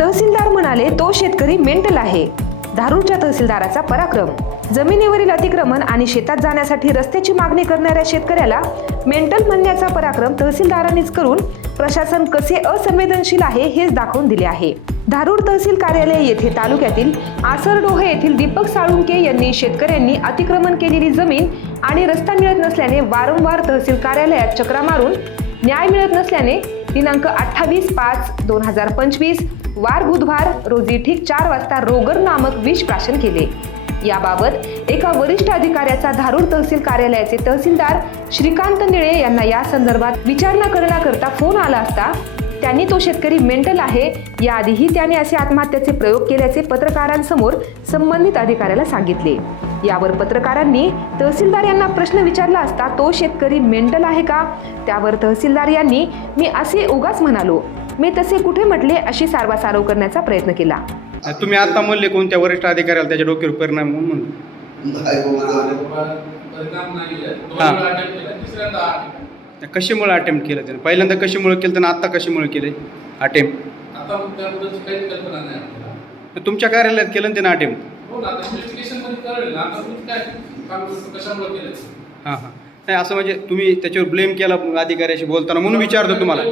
तहसीलदार म्हणाले तो शेतकरी मेंटल आहे. धारूरच्या तहसीलदाराचा पराक्रम. जमिनीवरील अतिक्रमण आणि शेतात जाण्यासाठी रस्त्याची मागणी करणाऱ्या शेतकऱ्याला मेंटल म्हणण्याचा पराक्रम तहसीलदारांनीच करून प्रशासन कसे असंवेदनशील आहे हेच दाखवून दिले आहे. धारूर तहसील कार्यालय येथे तालुक्यातील आसरडोहे येथील दीपक साळुंके यांनी शेतकऱ्यांनी अतिक्रमण केलेली जमीन आणि रस्ता मिळत नसल्याने वारंवार तहसील कार्यालयात चक्रा मारून न्याय मिळत नसल्याने दिनांक अठ्ठावीस पाच दोन हजार पंचवीस वार बुधवार रोजी ठीक चार वाजता रोगर नामक विष प्राशन केले. याबाबत एका वरिष्ठ अधिकाऱ्याचा धारूर तहसील कार्यालयाचे तहसीलदार श्रीकांत निळे यांना या संदर्भात विचारणा करण्याकरता फोन आला असता त्यांनी तो शेतकरी मेंटल आहे याआधीही त्याने असे आत्महत्याचे प्रयोग केल्याचे पत्रकारांसमोर संबंधित अधिकाऱ्याला सांगितले. यावर पत्रकारांनी तहसीलदार यांना प्रश्न विचारला असता तो शेतकरी मेंटल आहे का? त्यावर तहसीलदार यांनी मी असे उगाच म्हणालो. मी तसे कुठे म्हटले? अशी सारवासारव करण्याचा प्रयत्न केला. तुम्ही आता म्हणले कोणत्या वरिष्ठ अधिकाऱ्याला त्याच्या डोक्यावर परिणाम म्हणून. हा. कशामुळे अटेम्प्ट केलं त्याने? पहिल्यांदा कशामुळे केलं आणि आता कशामुळे केलं अटेम्प्ट आता त्याबद्दलची काही कल्पना नाही आपल्याला. तुमच्या कार्यालयात केलं ना त्यानं अटेम्प्ट हां हां. नाही असं म्हणजे तुम्ही त्याच्यावर ब्लेम केला अधिकाऱ्याशी बोलताना म्हणून विचारतो तुम्हाला.